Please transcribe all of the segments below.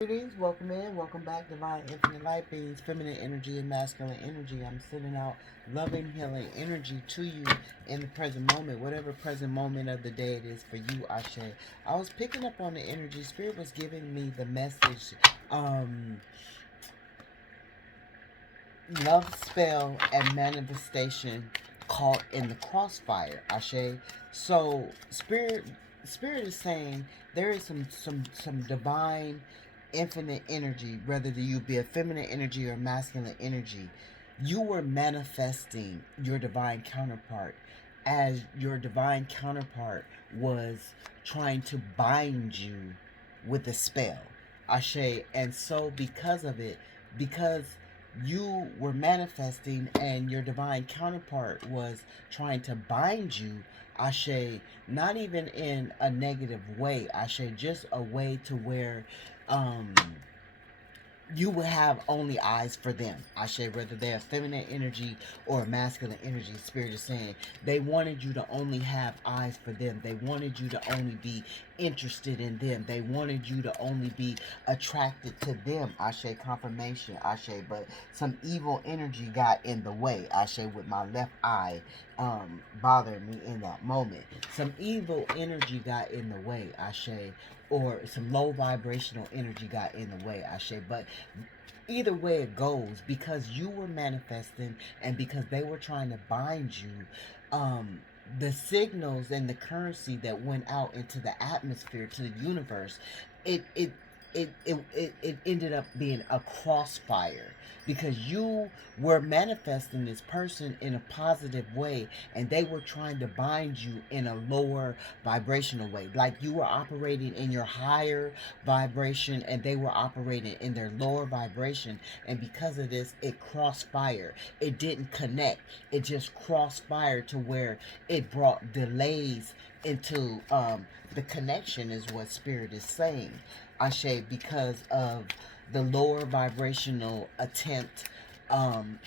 Greetings, welcome in, welcome back, divine infinite light beings, feminine energy and masculine energy. I'm sending out loving, healing energy to you in the present moment, whatever present moment of the day it is for you, Ashe. I was picking up on the energy. Spirit was giving me the message, love spell and manifestation caught in the crossfire, Ashe. So spirit is saying there is some divine infinite energy, whether you be a feminine energy or masculine energy. You were manifesting your divine counterpart as your divine counterpart was trying to bind you with a spell, Ashe. And so because of it, because you were manifesting and your divine counterpart was trying to bind you, Ashe, not even in a negative way, Ashe, just a way to where um you will have only eyes for them. Ashe, whether they're a feminine energy or a masculine energy, Spirit is saying they wanted you to only have eyes for them. They wanted you to only be interested in them. They wanted you to only be attracted to them. Ashe, confirmation. Ashe, but some evil energy got in the way. Ashe, with my left eye bothering me in that moment. Some evil energy got in the way. Ashe, or some low vibrational energy got in the way, Ashe. But either way it goes, because you were manifesting and because they were trying to bind you, the signals and the currency that went out into the atmosphere, to the universe, it it it ended up being a crossfire, because you were manifesting this person in a positive way and they were trying to bind you in a lower vibrational way, like you were operating in your higher vibration and they were operating in their lower vibration. And because of this, it crossfire. It didn't connect, it just crossfire, to where it brought delays into the connection, is what Spirit is saying, Ashe, because of the lower vibrational attempt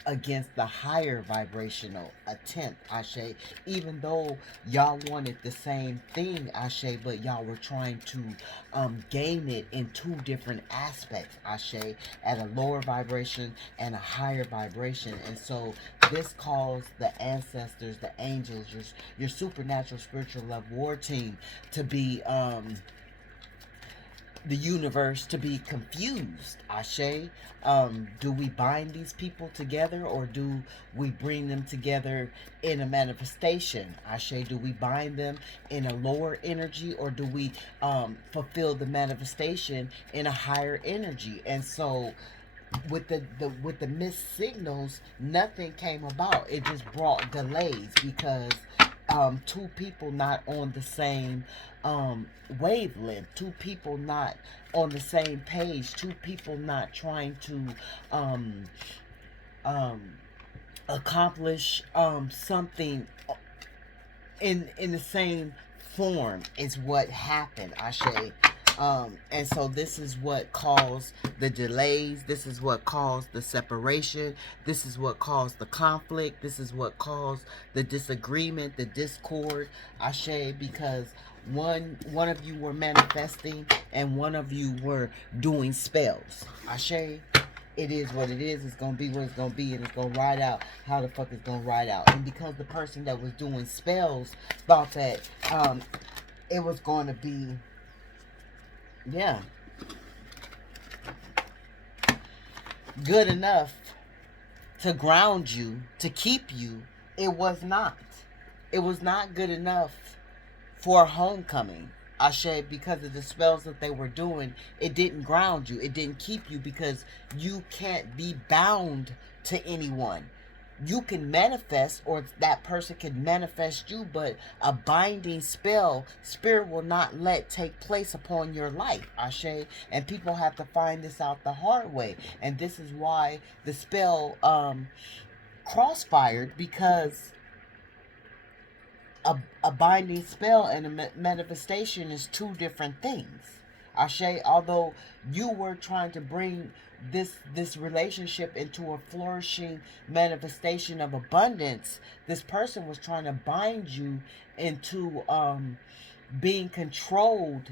against the higher vibrational attempt, Ashe. Even though y'all wanted the same thing, Ashe, but y'all were trying to gain it in two different aspects, Ashe, at a lower vibration and a higher vibration. And so this caused the ancestors, the angels, your supernatural spiritual love war team to be the universe to be confused, Ashe. Do we bind these people together, or do we bring them together in a manifestation, Ashe? Do we bind them in a lower energy, or do we fulfill the manifestation in a higher energy? And so with the missed signals, nothing came about. It just brought delays, because two people not on the same wavelength, two people not on the same page, two people not trying to um, um, accomplish something in the same form, is what happened, Ashe. And so this is what caused the delays. This is what caused the separation. This is what caused the conflict. This is what caused the disagreement, the discord, Ashe, because one of you were manifesting and one of you were doing spells, Ashe. It is what it is. It's gonna be what it's gonna be, and it's gonna ride out how the fuck it's gonna ride out. And because the person that was doing spells thought that it was going to be, yeah, good enough to ground you, to keep you, it was not. It was not good enough for homecoming, Ashe, because of the spells that they were doing. It didn't ground you. It didn't keep you, because you can't be bound to anyone. You can manifest, or that person can manifest you, but a binding spell, Spirit will not let take place upon your life, Ashe. And people have to find this out the hard way. And this is why the spell crossfired, because a binding spell and a manifestation is two different things, Ashe. Although you were trying to bring this relationship into a flourishing manifestation of abundance, this person was trying to bind you into being controlled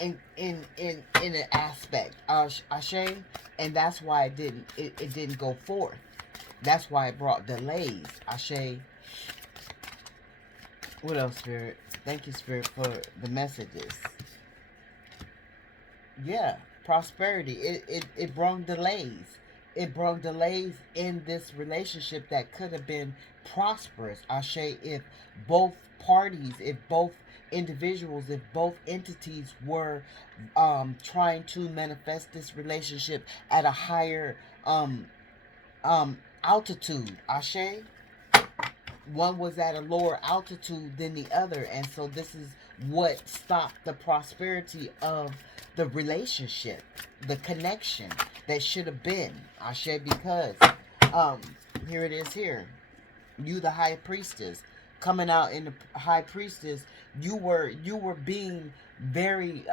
in an aspect, Ashe, and that's why it didn't go forth. That's why it brought delays, Ashe. What else, Spirit? Thank you, Spirit, for the messages. Yeah, prosperity. It brought delays. It brought delays in this relationship that could have been prosperous, Ashe, if both parties, if both individuals, if both entities were trying to manifest this relationship at a higher altitude, Ashe. One was at a lower altitude than the other, and so this is what stopped the prosperity of the relationship, the connection that should have been, Ashe, because um here it is here. You, the high priestess, coming out in the high priestess, you were being very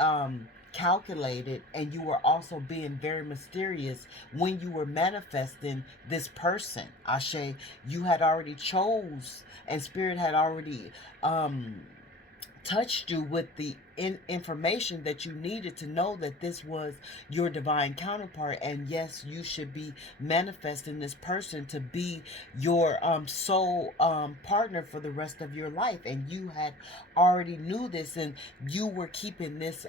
calculated, and you were also being very mysterious when you were manifesting this person, Ashe. You had already chose, and Spirit had already touched you with the information that you needed to know that this was your divine counterpart, and yes, you should be manifesting this person to be your soul partner for the rest of your life. And you had already knew this, and you were keeping this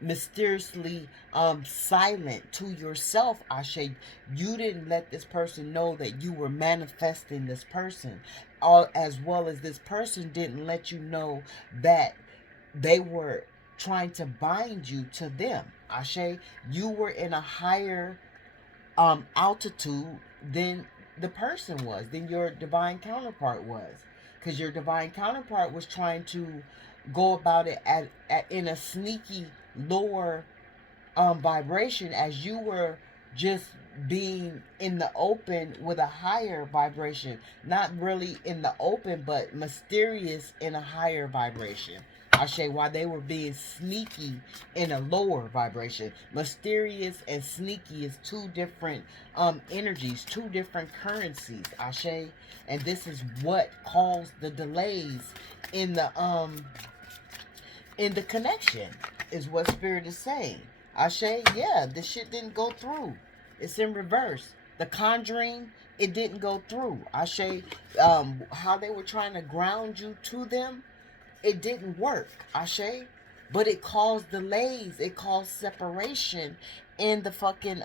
mysteriously silent to yourself, Ashe. You didn't let this person know that you were manifesting this person, as well as this person didn't let you know that they were trying to bind you to them, Ashe. You were in a higher altitude than the person was, than your divine counterpart was, because your divine counterpart was trying to go about it in a sneaky lower vibration, as you were just being in the open with a higher vibration. Not really in the open, but mysterious in a higher vibration, Ashe, while they were being sneaky in a lower vibration. Mysterious and sneaky is two different energies, two different currencies, Ashe. And this is what caused the delays in the connection, is what Spirit is saying. Ashe, yeah, the shit didn't go through. It's in reverse. The conjuring, it didn't go through. Ashe, how they were trying to ground you to them, it didn't work. Ashe, but it caused delays. It caused separation in the fucking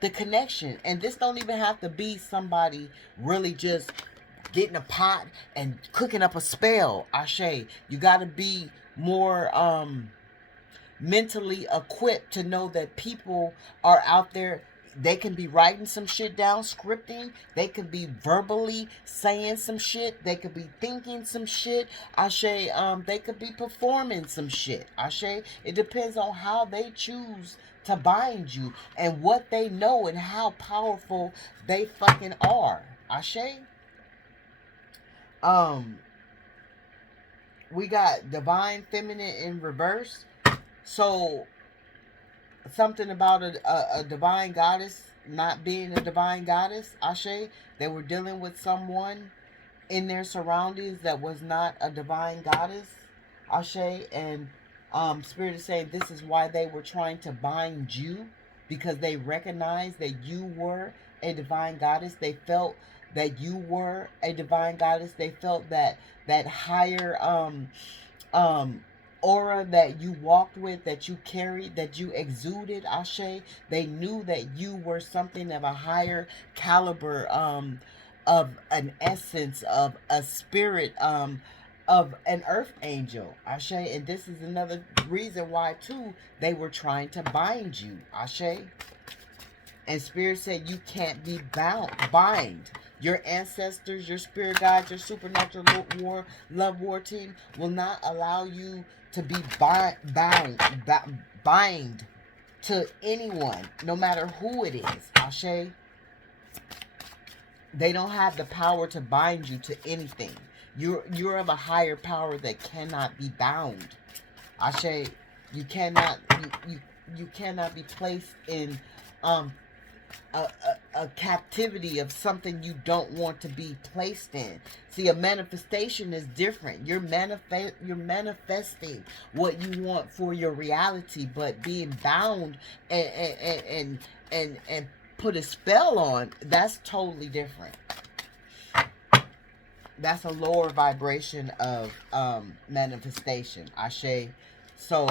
the connection. And this don't even have to be somebody really just getting a pot and cooking up a spell, Ashe. You got to be more mentally equipped to know that people are out there. They can be writing some shit down, scripting. They could be verbally saying some shit. They could be thinking some shit, Ashe. They could be performing some shit, Ashe. It depends on how they choose to bind you and what they know and how powerful they fucking are, Ashe. We got divine feminine in reverse. So something about a divine goddess not being a divine goddess, Ashe. They were dealing with someone in their surroundings that was not a divine goddess, Ashe. And Spirit is saying this is why they were trying to bind you, because they recognized that you were a divine goddess. They felt that you were a divine goddess. They felt that higher aura that you walked with, that you carried, that you exuded, Ashe. They knew that you were something of a higher caliber, of an essence, of a spirit, of an earth angel, Ashe. And this is another reason why too they were trying to bind you, Ashe. And Spirit said you can't be bind. Your ancestors, your spirit guides, your supernatural love war team will not allow you to be bind to anyone, no matter who it is, Ashe. They don't have the power to bind you to anything. You're of a higher power that cannot be bound, Ashe. You cannot be placed in a captivity of something you don't want to be placed in. See, a manifestation is different. You're manifesting what you want for your reality, but being bound and put a spell on, that's totally different. That's a lower vibration of manifestation. Ashe. So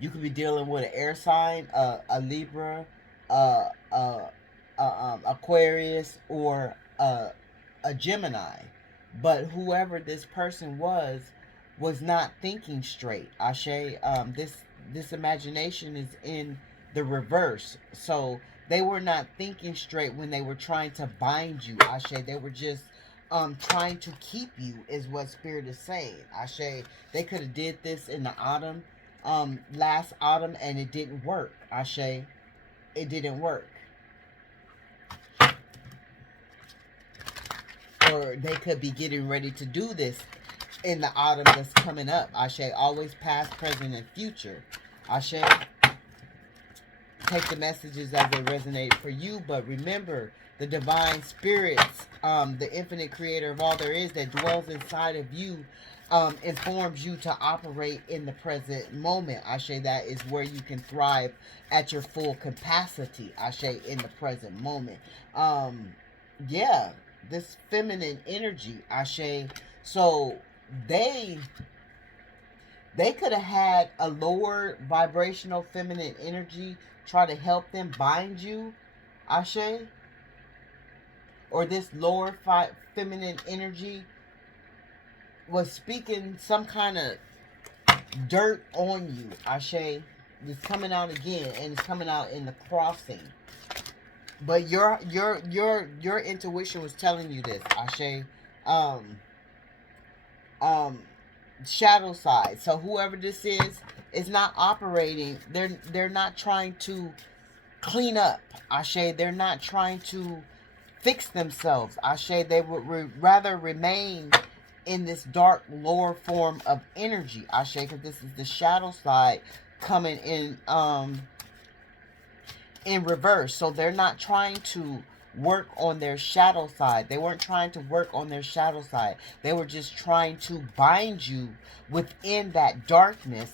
you could be dealing with an air sign, a Libra, Aquarius, or a Gemini. But whoever this person was not thinking straight. Ashe. This imagination is in the reverse. So they were not thinking straight when they were trying to bind you. Ashe. They were just trying to keep you, is what Spirit is saying. Ashe. They could have did this in the autumn, last autumn, and it didn't work. Ashe. It didn't work. Or they could be getting ready to do this in the autumn that's coming up. Ashe. Always past, present, and future. Ashe. Take the messages as they resonate for you, but remember, the divine spirits, the infinite creator of all there is that dwells inside of you, informs you to operate in the present moment. Ashe, that is where you can thrive at your full capacity. Ashe, in the present moment. Yeah, this feminine energy. Ashe. So they could have had a lower vibrational feminine energy try to help them bind you. Ashe. Or this lower feminine energy was speaking some kind of dirt on you. Ashe. It's coming out again, and it's coming out in the crossing. But your intuition was telling you this. Ashe. Shadow side. So whoever this is not operating. They're not trying to clean up. Ashe. They're not trying to fix themselves. Ashe. They would rather remain in this dark lower form of energy. Ashe. Because this is the shadow side coming in reverse. So they're not trying to work on their shadow side. They weren't trying to work on their shadow side. They were just trying to bind you within that darkness.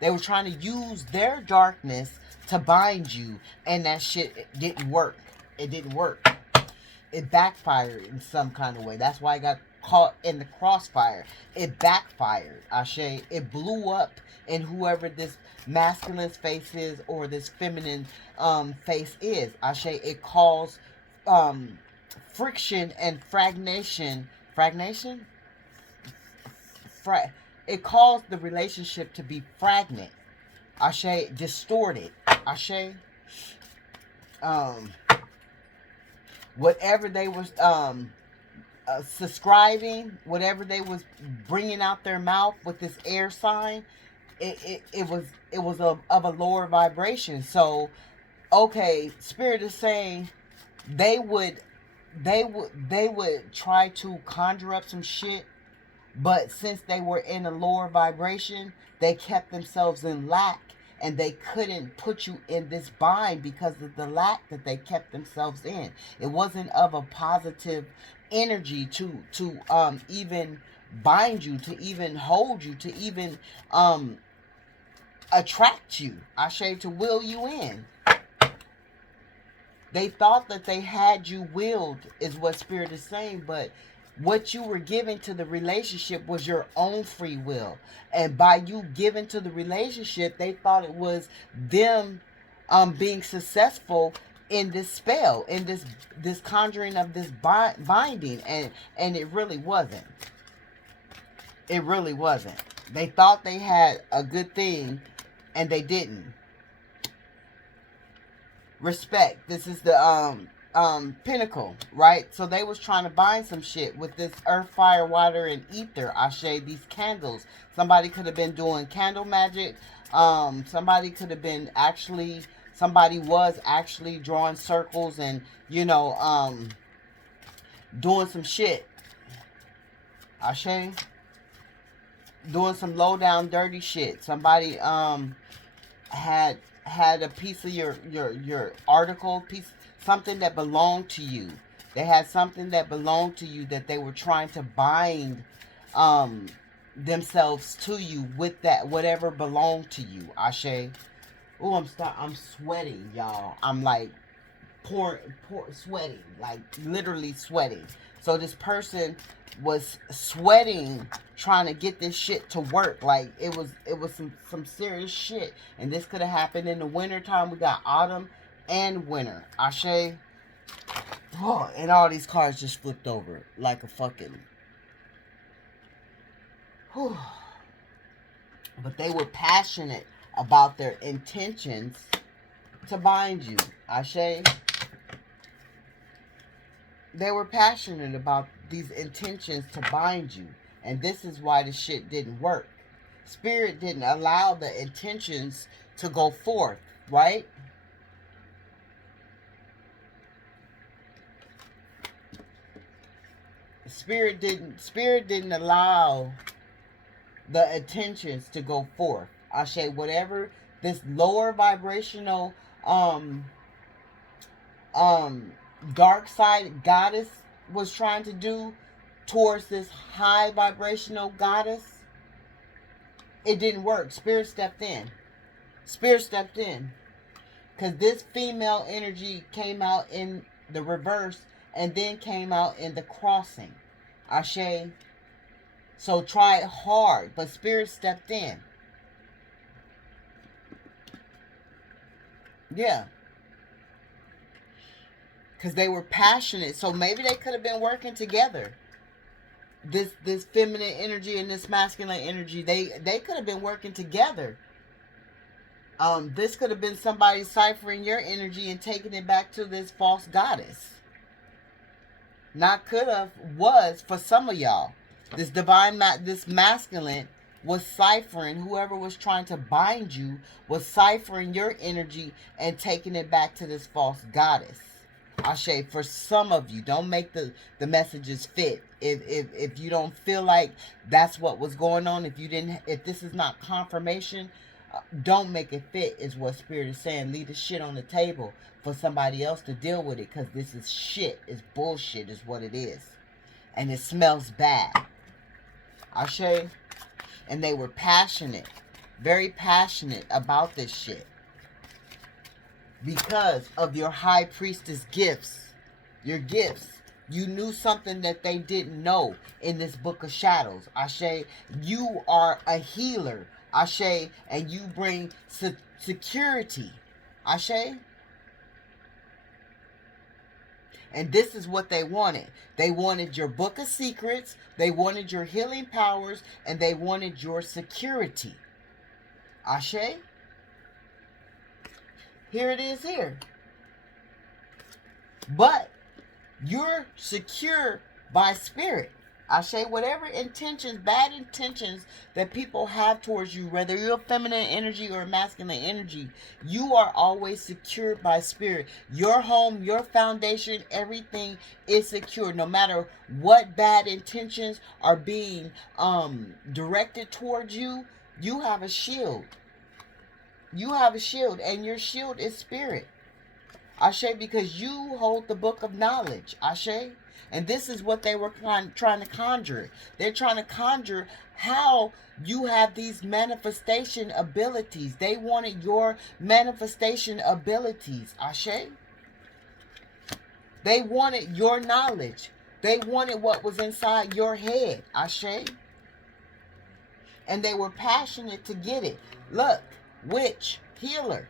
They were trying to use their darkness to bind you, and that shit didn't work. It didn't work. It backfired in some kind of way. That's why I got caught in the crossfire. It backfired. Ashe. It blew up in whoever this masculine face is or this feminine face is. Ashe. It caused friction and fragnation. Fragnation? It caused the relationship to be fragment. Ashe. Distorted. Ashe. Whatever they was subscribing, whatever they was bringing out their mouth with this air sign, it was of a lower vibration. So, okay, Spirit is saying they would try to conjure up some shit, but since they were in a lower vibration, they kept themselves in lack. And they couldn't put you in this bind because of the lack that they kept themselves in. It wasn't of a positive energy to even bind you, to even hold you, to even attract you. Ashe, to will you in. They thought that they had you willed, is what Spirit is saying, but what you were giving to the relationship was your own free will. And by you giving to the relationship, they thought it was them being successful in this spell, in this conjuring of this binding. And it really wasn't. It really wasn't. They thought they had a good thing, and they didn't. Respect. This is the pinnacle, right? So they was trying to bind some shit with this earth, fire, water, and ether. Ashe, these candles. Somebody could have been doing candle magic. Somebody could have been actually, somebody was actually drawing circles and, you know, doing some shit. Ashe. Doing some low down dirty shit. Somebody had had a piece of your article, something that belonged to you. They had something that belonged to you that they were trying to bind themselves to you with that whatever belonged to you. Ashe. Oh, I'm sweating, y'all. I'm like sweating, like literally sweating. So this person was sweating trying to get this shit to work. Like it was some serious shit. And this could have happened in the winter time. We got autumn and winter. Ashe. Oh, and all these cars just flipped over like a fucking. Whew. But they were passionate about their intentions to bind you. Ashe. They were passionate about these intentions to bind you. And this is why the shit didn't work. Spirit didn't allow the intentions to go forth, right? Spirit didn't allow the intentions to go forth. Ashe, whatever this lower vibrational dark side goddess was trying to do towards this high vibrational goddess, it didn't work. Spirit stepped in. Spirit stepped in. Because this female energy came out in the reverse and then came out in the crossing. Ashe. So try it hard. But Spirit stepped in. Yeah. Because they were passionate. So maybe they could have been working together. This feminine energy and this masculine energy, they could have been working together. This could have been somebody ciphering your energy and taking it back to this false goddess. Not could have, was for some of y'all. This divine, this masculine was ciphering, whoever was trying to bind you was ciphering your energy and taking it back to this false goddess. Ashe, for some of you, don't make the messages fit. If you don't feel like that's what was going on, if this is not confirmation, don't make it fit, is what Spirit is saying. Leave the shit on the table for somebody else to deal with it, because this is shit. It's bullshit is what it is. And it smells bad. Ashe. And they were passionate, very passionate about this shit. Because of your high priestess gifts. Your gifts. You knew something that they didn't know in this book of shadows. Ashe. You are a healer. Ashe. And you bring security. Ashe. And this is what they wanted. They wanted your book of secrets. They wanted your healing powers. And they wanted your security. Ashe. Here it is here. But you're secure by Spirit. Ashe, whatever intentions, bad intentions that people have towards you, whether you're a feminine energy or a masculine energy, you are always secured by Spirit. Your home, your foundation, everything is secure. No matter what bad intentions are being directed towards you, you have a shield. You have a shield, and your shield is Spirit. Ashe, because you hold the book of knowledge. Ashe. And this is what they were trying to conjure. They're trying to conjure how you have these manifestation abilities. They wanted your manifestation abilities. Ashe. They wanted your knowledge. They wanted what was inside your head. Ashe. And they were passionate to get it. Look. Witch, healer,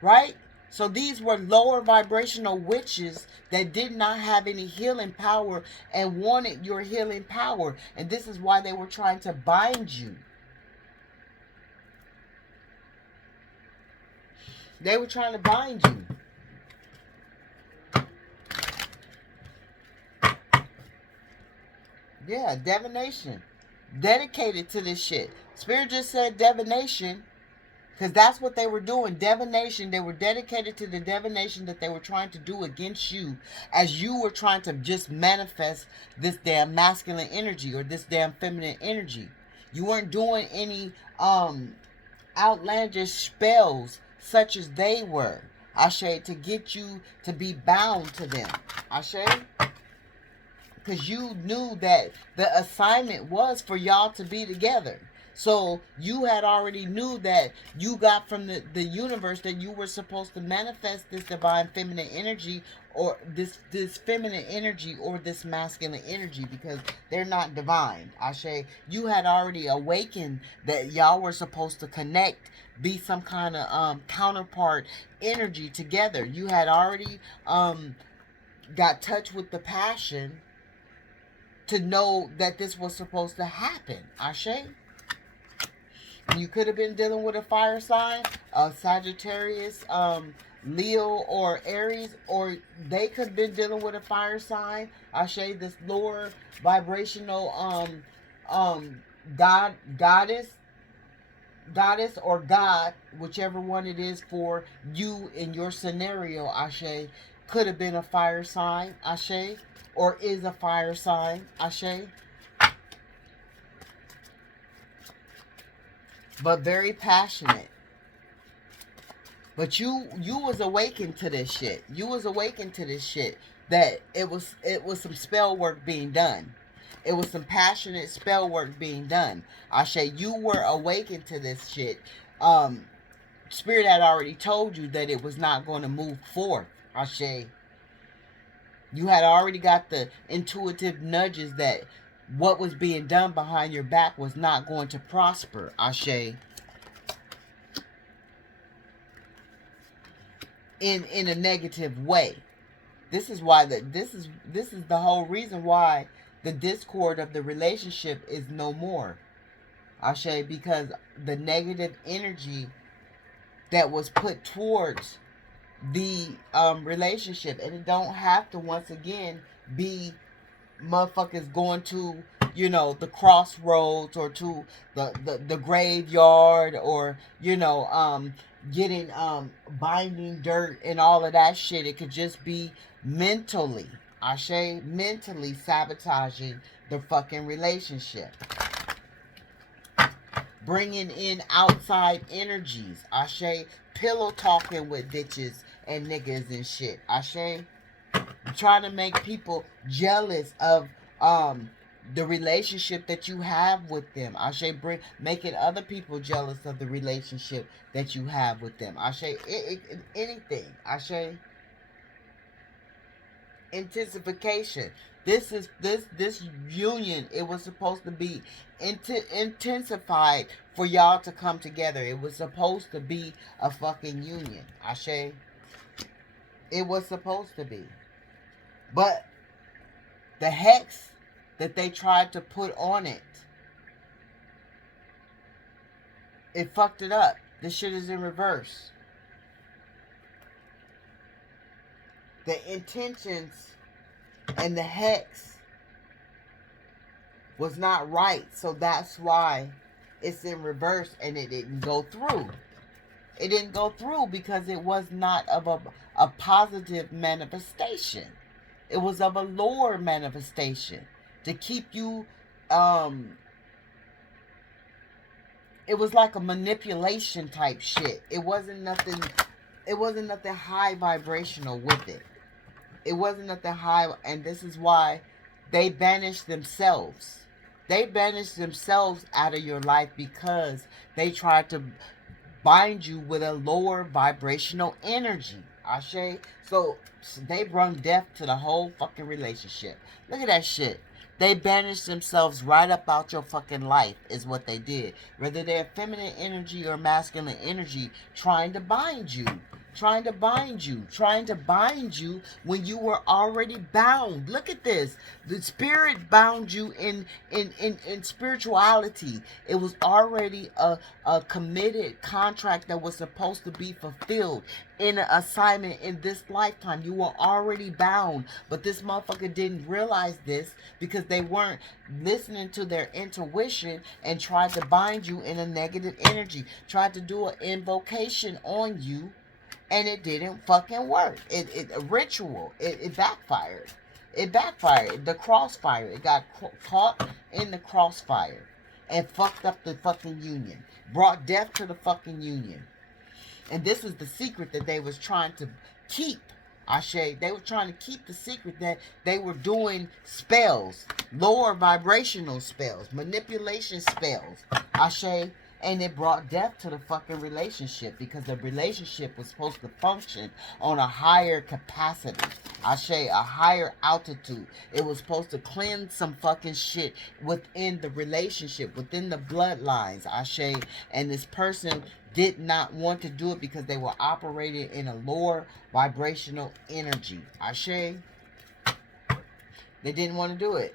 right? So these were lower vibrational witches that did not have any healing power and wanted your healing power. And this is why they were trying to bind you. They were trying to bind you. Yeah, divination. Dedicated to this shit. Spirit just said divination, because that's what they were doing. Divination. They were dedicated to the divination that they were trying to do against you, as you were trying to just manifest this damn masculine energy or this damn feminine energy. You weren't doing any outlandish spells such as they were. Ashe, to get you to be bound to them. Ashe? Because you knew that the assignment was for y'all to be together. So you had already knew that you got from the universe that you were supposed to manifest this divine feminine energy, or this feminine energy, or this masculine energy, because they're not divine. Ashe, you had already awakened that y'all were supposed to connect, be some kind of counterpart energy together. You had already got touch with the passion to know that this was supposed to happen. Ashe? You could have been dealing with a fire sign, a Sagittarius, Leo, or Aries, or they could have been dealing with a fire sign. Ashe, this lower vibrational goddess, or God, whichever one it is for you in your scenario. Ashe, could have been a fire sign. Ashe, or is a fire sign. Ashe. But very passionate. But you was awakened to this shit. You was awakened to this shit. That it was some spell work being done. It was some passionate spell work being done. Ashe, you were awakened to this shit. Spirit had already told you that it was not going to move forth. Ashe. You had already got the intuitive nudges that what was being done behind your back was not going to prosper. Ashe. In a negative way. This is why this is the whole reason why the discord of the relationship is no more. Ashe, because the negative energy that was put towards the relationship, and it don't have to once again be motherfuckers going to, you know, the crossroads, or to the graveyard, or, you know, getting binding dirt and all of that shit. It could just be mentally, Ashe, mentally sabotaging the fucking relationship, bringing in outside energies. Ashe, pillow talking with bitches and niggas and shit. Ashe, trying to make people jealous of the relationship that you have with them. Ashe, making other people jealous of the relationship that you have with them. Ashe, anything. Ashe, intensification. This union, it was supposed to be intensified for y'all to come together. It was supposed to be a fucking union. Ashe, it was supposed to be. But the hex that they tried to put on it, it fucked it up. This shit is in reverse. The intentions and the hex was not right. So that's why it's in reverse, and it didn't go through. It didn't go through because it was not of a positive manifestation. It was of a lower manifestation to keep you, it was like a manipulation type shit. It wasn't nothing high vibrational with it. It wasn't nothing high, and this is why they banished themselves. They banished themselves out of your life because they tried to bind you with a lower vibrational energy. Ashe. So they brung death to the whole fucking relationship. Look at that shit. They banished themselves right up out your fucking life is what they did. Whether they're feminine energy or masculine energy, trying to bind you. Trying to bind you when you were already bound. Look at this. The spirit bound you in spirituality. It was already a committed contract that was supposed to be fulfilled in an assignment in this lifetime. You were already bound, but this motherfucker didn't realize this because they weren't listening to their intuition and tried to bind you in a negative energy. Tried to do an invocation on you. And it didn't fucking work. A ritual. It backfired. It backfired. The crossfire. It got caught in the crossfire. and fucked up the fucking union. Brought death to the fucking union. And this is the secret that they was trying to keep. Ashe, they were trying to keep the secret that they were doing spells, lower vibrational spells, manipulation spells. Ashe, and it brought death to the fucking relationship because the relationship was supposed to function on a higher capacity. Ashe, a higher altitude. It was supposed to cleanse some fucking shit within the relationship, within the bloodlines. Ashe, and this person did not want to do it because they were operating in a lower vibrational energy. Ashe, they didn't want to do it.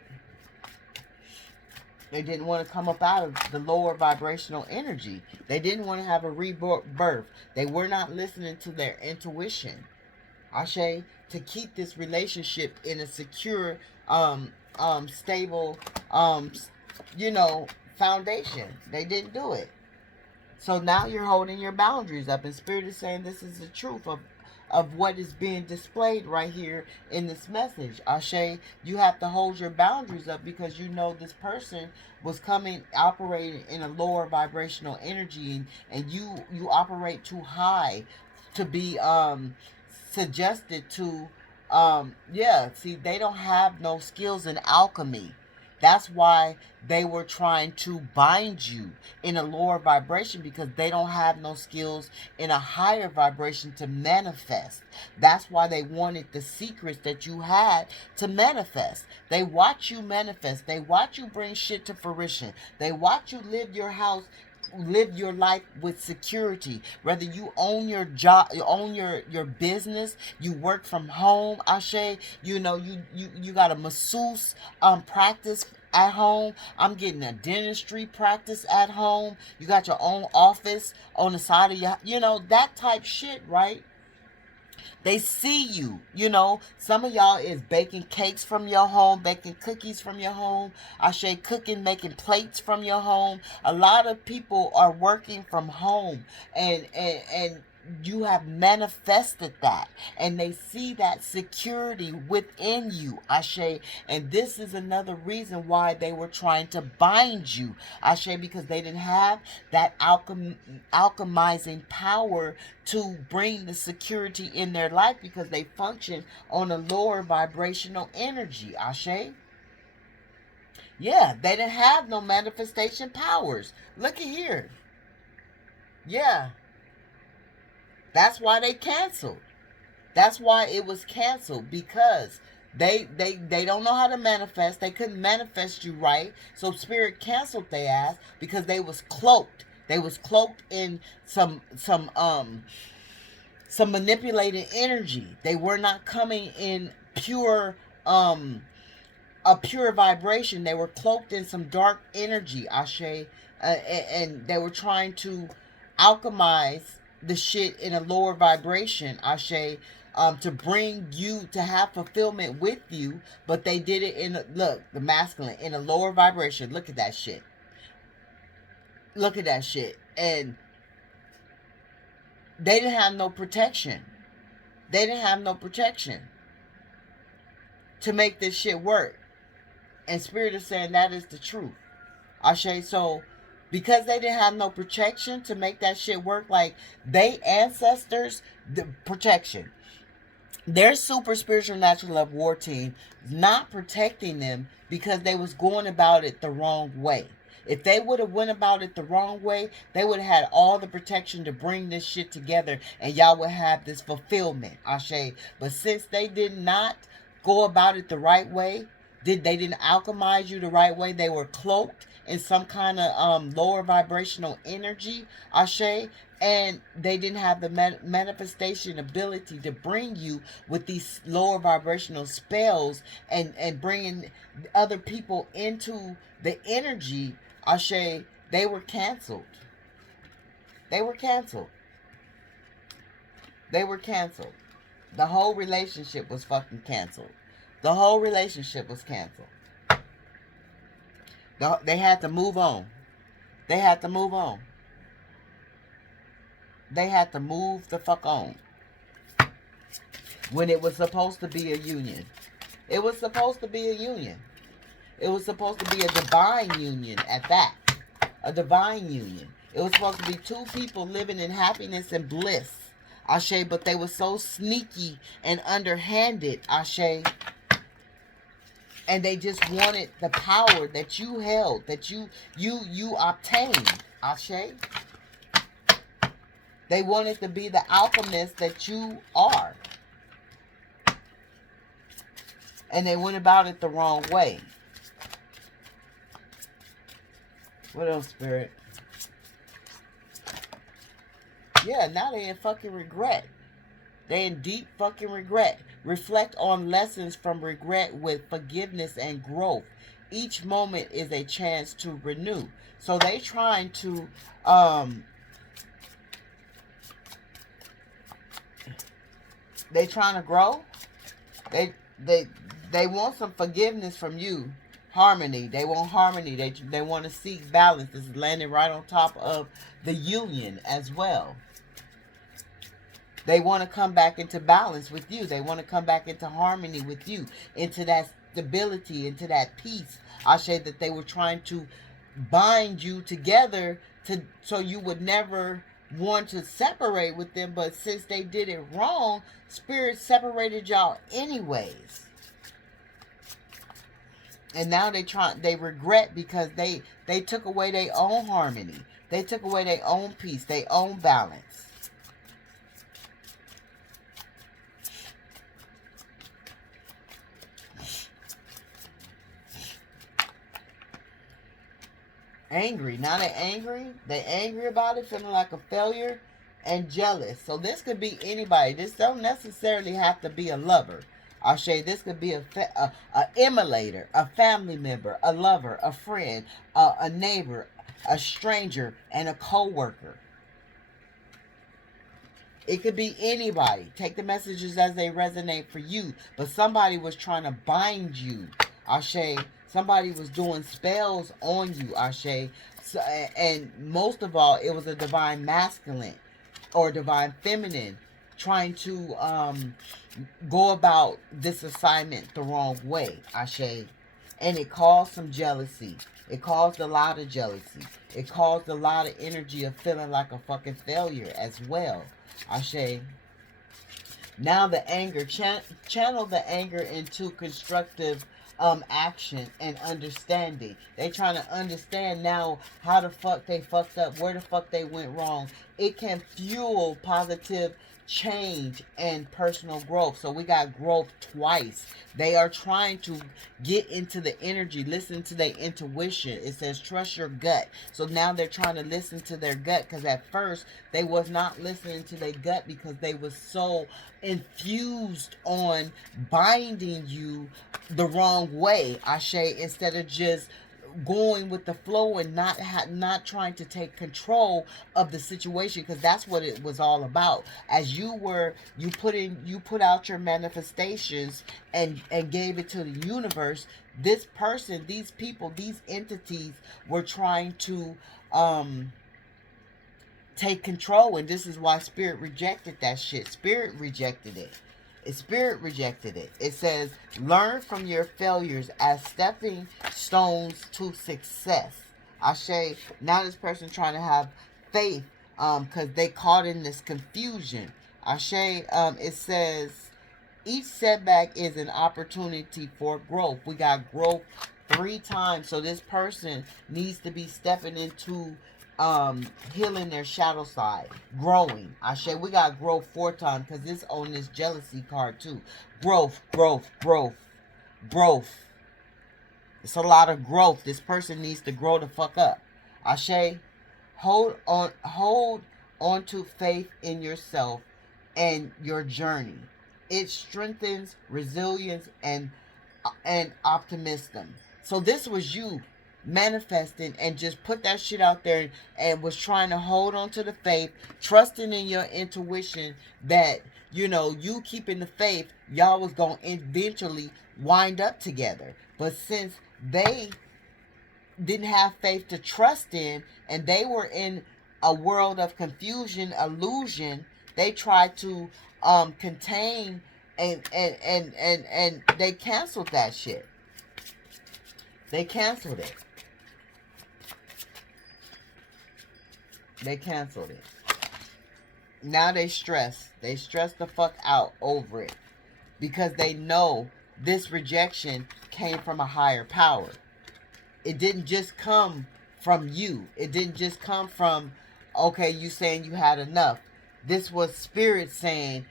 They didn't want to come up out of the lower vibrational energy. They didn't want to have a rebirth. They were not listening to their intuition. Ashe, to keep this relationship in a secure, stable, foundation. They didn't do it. So now you're holding your boundaries up, and Spirit is saying this is the truth of what is being displayed right here in this message. Ashe, you have to hold your boundaries up because you know this person was operating in a lower vibrational energy, and you operate too high to be suggested to. See, they don't have no skills in alchemy. That's why they were trying to bind you in a lower vibration, because they don't have no skills in a higher vibration to manifest. That's why they wanted the secrets that you had to manifest. They watch you manifest. They watch you bring shit to fruition. They watch you live your house, live your life with security. Whether you own your job, you own your business, you work from home, Ashe, you got a masseuse practice at home. I'm getting a dentistry practice at home. You got your own office on the side of your, that type shit, right? They see you, Some of y'all is baking cakes from your home, baking cookies from your home. Ashe, cooking, making plates from your home. A lot of people are working from home, and you have manifested that, and they see that security within you, Ashe. And this is another reason why they were trying to bind you, Ashe, because they didn't have that alchemizing power to bring the security in their life, because they function on a lower vibrational energy, Ashe. Yeah, they didn't have no manifestation powers. Look at here. Yeah. That's why they canceled. That's why it was canceled, because they don't know how to manifest. They couldn't manifest you right. So Spirit canceled their ass because they was cloaked. They was cloaked in some manipulated energy. They were not coming in pure a pure vibration. They were cloaked in some dark energy, Ashe, and they were trying to alchemize the shit in a lower vibration, Ashe, to bring you to have fulfillment with you, but they did it the masculine, in a lower vibration. Look at that shit. Look at that shit. And they didn't have no protection. They didn't have no protection to make this shit work. And Spirit is saying that is the truth, Ashe. So because they didn't have no protection to make that shit work, like they ancestors, the protection, their super spiritual natural love war team is not protecting them because they was going about it the wrong way. If they would have went about it the wrong way, they would have had all the protection to bring this shit together, and y'all would have this fulfillment, Ashe. But since they did not go about it the right way, they didn't alchemize you the right way, they were cloaked in some kind of lower vibrational energy, Ashe, and they didn't have the manifestation ability to bring you with these lower vibrational spells and bringing other people into the energy, Ashe. They were canceled. They were canceled. They were canceled. The whole relationship was fucking canceled. The whole relationship was canceled. They had to move on. They had to move on. They had to move the fuck on. When it was supposed to be a union. It was supposed to be a union. It was supposed to be a divine union at that. a divine union. It was supposed to be two people living in happiness and bliss, Ashe, but they were so sneaky and underhanded, Ashe, and they just wanted the power that you held, that you obtained, Ashe. They wanted to be the alchemist that you are. And they went about it the wrong way. What else, Spirit? Yeah, now they in fucking regret. They in deep fucking regret. Reflect on lessons from regret with forgiveness and growth. Each moment is a chance to renew. So they trying to they trying to grow. They want some forgiveness from you. Harmony. They want harmony. They want to seek balance. This is landing right on top of the union as well. They want to come back into balance with you. They want to come back into harmony with you, into that stability, into that peace. I say that they were trying to bind you together so you would never want to separate with them. But since they did it wrong, Spirit separated y'all anyways. And now they regret because they took away their own harmony. They took away their own peace, their own balance. Angry. Now they're angry. They're angry about it, feeling like a failure, and jealous. So this could be anybody. This don't necessarily have to be a lover. Ashe, this could be a emulator, a family member, a lover, a friend, a neighbor, a stranger, and a co-worker. It could be anybody. Take the messages as they resonate for you. But somebody was trying to bind you. Ashe. Somebody was doing spells on you, Ashe. So, and most of all, it was a divine masculine or divine feminine trying to go about this assignment the wrong way, Ashe. And it caused some jealousy. It caused a lot of jealousy. It caused a lot of energy of feeling like a fucking failure as well, Ashe. Now the anger, channel the anger into constructive action and understanding. They trying to understand now how the fuck they fucked up, where the fuck they went wrong. It can fuel positive change and personal growth. So we got growth twice. They are trying to get into the energy, listen to their intuition. It says trust your gut. So now they're trying to listen to their gut, because at first they was not listening to their gut because they was so infused on binding you the wrong way, Ashe, instead of just going with the flow and not trying to take control of the situation, because that's what it was all about. As you put out your manifestations and gave it to the universe. This person, these people, these entities were trying to take control, and this is why Spirit rejected that shit. Spirit rejected it. Spirit rejected it. It says, learn from your failures as stepping stones to success. Ashe, now this person trying to have faith because they caught in this confusion. Ashe, it says, each setback is an opportunity for growth. We got growth 3 times. So this person needs to be stepping into healing their shadow side, growing. Ashe, we got growth 4 times because this on this jealousy card too. Growth, growth, growth, growth. It's a lot of growth. This person needs to grow the fuck up. Ashe, hold on to faith in yourself and your journey. It strengthens resilience and optimism. So this was you manifesting and just put that shit out there and was trying to hold on to the faith, trusting in your intuition that, you know, you keeping the faith, y'all was going to eventually wind up together. But since they didn't have faith to trust in, and they were in a world of confusion, illusion, they tried to contain and they canceled that shit. They canceled it. They canceled it. Now they stress. They stress the fuck out over it. Because they know this rejection came from a higher power. It didn't just come from you. It didn't just come from, okay, you saying you had enough. This was Spirit saying,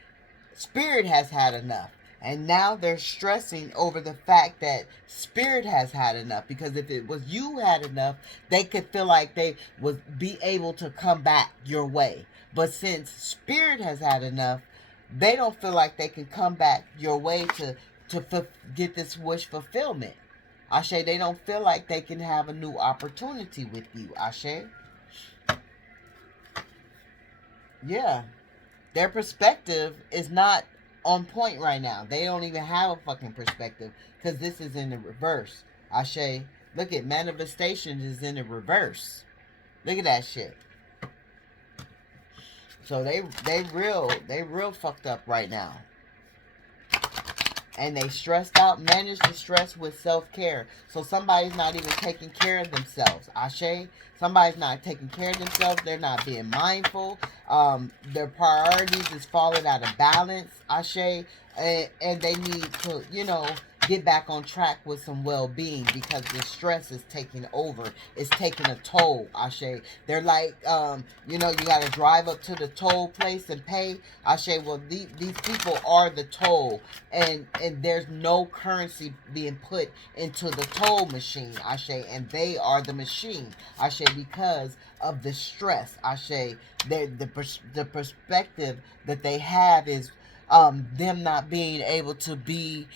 Spirit has had enough. And now they're stressing over the fact that Spirit has had enough. Because if it was you had enough, they could feel like they would be able to come back your way. But since Spirit has had enough, they don't feel like they can come back your way to get this wish fulfillment. Ashe, they don't feel like they can have a new opportunity with you. Ashe. Yeah. Their perspective is not on point right now. They don't even have a fucking perspective because this is in the reverse. Ashe, look at manifestation is in the reverse. Look at that shit. So they real fucked up right now. And they stressed out, manage to stress with self-care. So somebody's not even taking care of themselves. Ashe, somebody's not taking care of themselves. They're not being mindful. Their priorities is falling out of balance. Ashe, and they need to, get back on track with some well-being because the stress is taking over. It's taking a toll. Ashe, they're like, you gotta drive up to the toll place and pay. Ashe, well, these people are the toll, and there's no currency being put into the toll machine. Ashe, and they are the machine. Ashe, because of the stress. Ashe, the perspective that they have is them not being able to be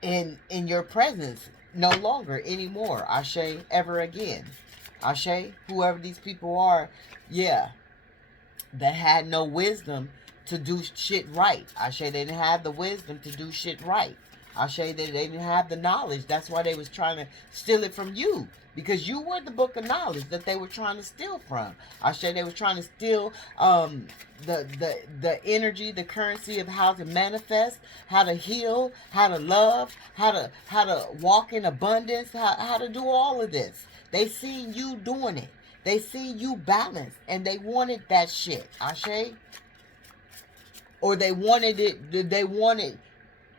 in your presence no longer anymore. Ashe, ever again. Ashe, whoever these people are, yeah, that had no wisdom to do shit right. Ashe, they didn't have the wisdom to do shit right. Ashe, they didn't have the knowledge. That's why they was trying to steal it from you. Because you were the book of knowledge that they were trying to steal from. Ashe, they were trying to steal the energy, the currency of how to manifest, how to heal, how to love, how to walk in abundance, how to do all of this. They seen you doing it. They seen you balanced, and they wanted that shit. Ashe? Or they wanted it. They wanted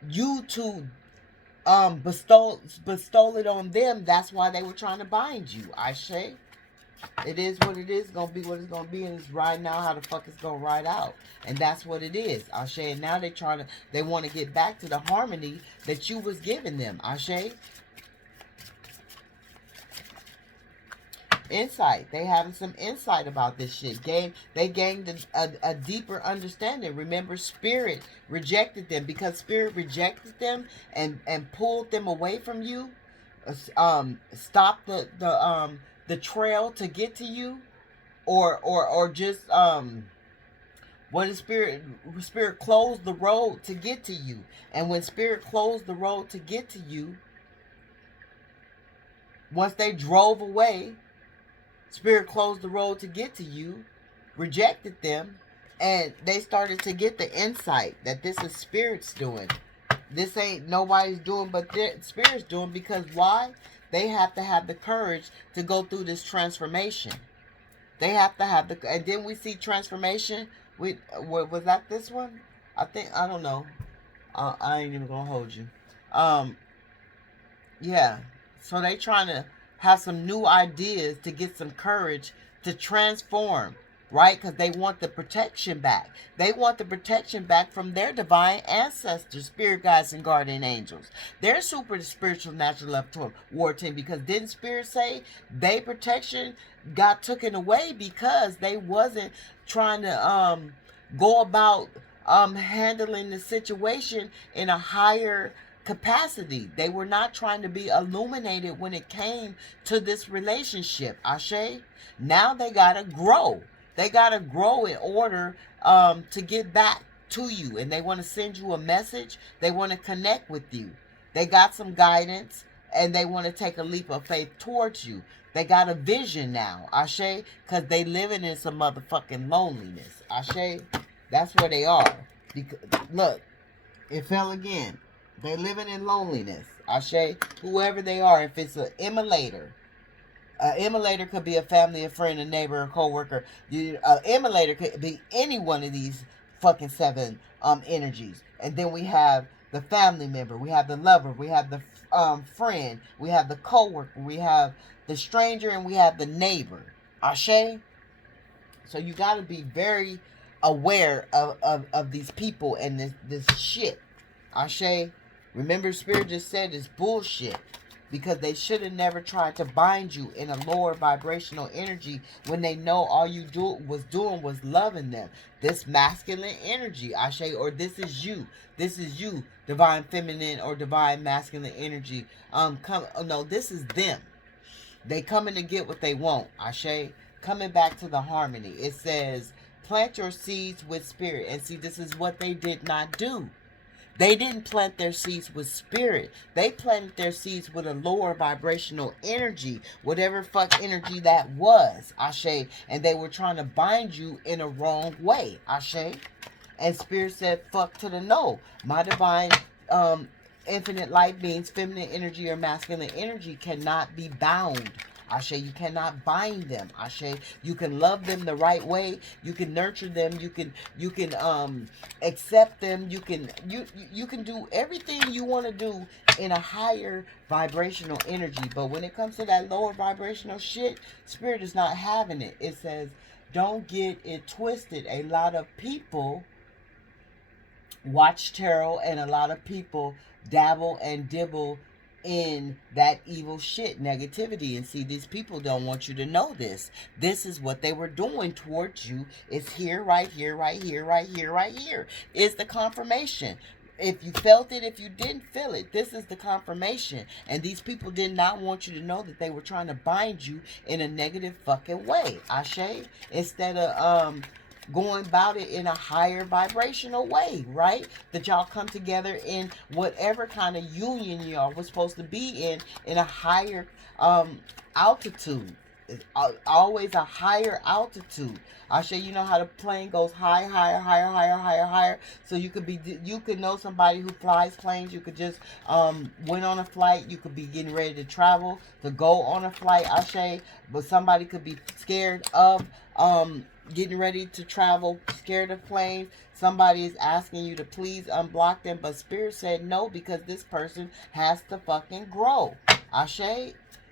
you to bestow it on them. That's why they were trying to bind you. Ashe. It is what it is. Gonna be what it's gonna be, and it's right now how the fuck it's gonna ride out. And that's what it is. Ashe. And now they want to get back to the harmony that you was giving them. Ashe. Insight. They having some insight about this shit. They gained a deeper understanding. Remember, Spirit rejected them because Spirit rejected them and pulled them away from you. Stopped the trail to get to you, or just what is Spirit closed the road to get to you. And when Spirit closed the road to get to you, once they drove away, Spirit closed the road to get to you, rejected them, and they started to get the insight that this is Spirit's doing. This ain't nobody's doing but Spirit's doing, because why? They have to have the courage to go through this transformation. They have to have and then we see transformation. Was that this one? I don't know. I ain't even gonna hold you. Yeah. So they trying to have some new ideas to get some courage to transform, right? Because they want the protection back. They want the protection back from their divine ancestors, spirit guides, and guardian angels. They're super spiritual natural love war team, because didn't Spirit say their protection got taken away because they wasn't trying to go about handling the situation in a higher capacity. They were not trying to be illuminated when it came to this relationship. Ashe? Now they gotta grow. They gotta grow in order to get back to you. And they want to send you a message. They want to connect with you. They got some guidance, and they want to take a leap of faith towards you. They got a vision now. Ashe? Because they living in some motherfucking loneliness. Ashe? That's where they are. Because, look, it fell again. They're living in loneliness. Ashe, whoever they are, if it's an emulator, An emulator could be a family, a friend, a neighbor, a co-worker. An emulator could be any one of these fucking seven energies. And then we have the family member, we have the lover, we have the friend, we have the co-worker, we have the stranger, and we have the neighbor. Ashe? So you got to be very aware of these people and this shit. Ashe? Remember, Spirit just said it's bullshit. Because they should have never tried to bind you in a lower vibrational energy when they know all you was doing was loving them. This masculine energy, Ashe, or this is you. This is you, divine feminine or divine masculine energy. No, this is them. They coming to get what they want, Ashe. Coming back to the harmony. It says, plant your seeds with spirit. And see, this is what they did not do. They didn't plant their seeds with spirit. They planted their seeds with a lower vibrational energy. Whatever fuck energy that was, Ashe. And they were trying to bind you in a wrong way, Ashe. And Spirit said, fuck to the no. My divine infinite light beings, feminine energy or masculine energy cannot be bound. Ashe, you cannot bind them. Ashe, you can love them the right way. You can nurture them. You can accept them. You can do everything you want to do in a higher vibrational energy. But when it comes to that lower vibrational shit, Spirit is not having it. It says, don't get it twisted. A lot of people watch tarot, and a lot of people dabble and dibble in that evil shit, negativity. And see, these people don't want you to know this. This is what they were doing towards you. It's here, right here, right here, right here, right here. It's the confirmation. If you felt it, if you didn't feel it, this is the confirmation. And these people did not want you to know that they were trying to bind you in a negative fucking way, Ashe. Instead of going about it in a higher vibrational way, right? That y'all come together in whatever kind of union y'all was supposed to be in a higher altitude. It's always a higher altitude. Ashe, you know how the plane goes higher, higher, higher, higher, higher, higher. So you could know somebody who flies planes. You could just went on a flight. You could be getting ready to travel to go on a flight, Ashe. But somebody could be scared of getting ready to travel, scared of planes. Somebody is asking you to please unblock them, but Spirit said no, because this person has to fucking grow. Ashe,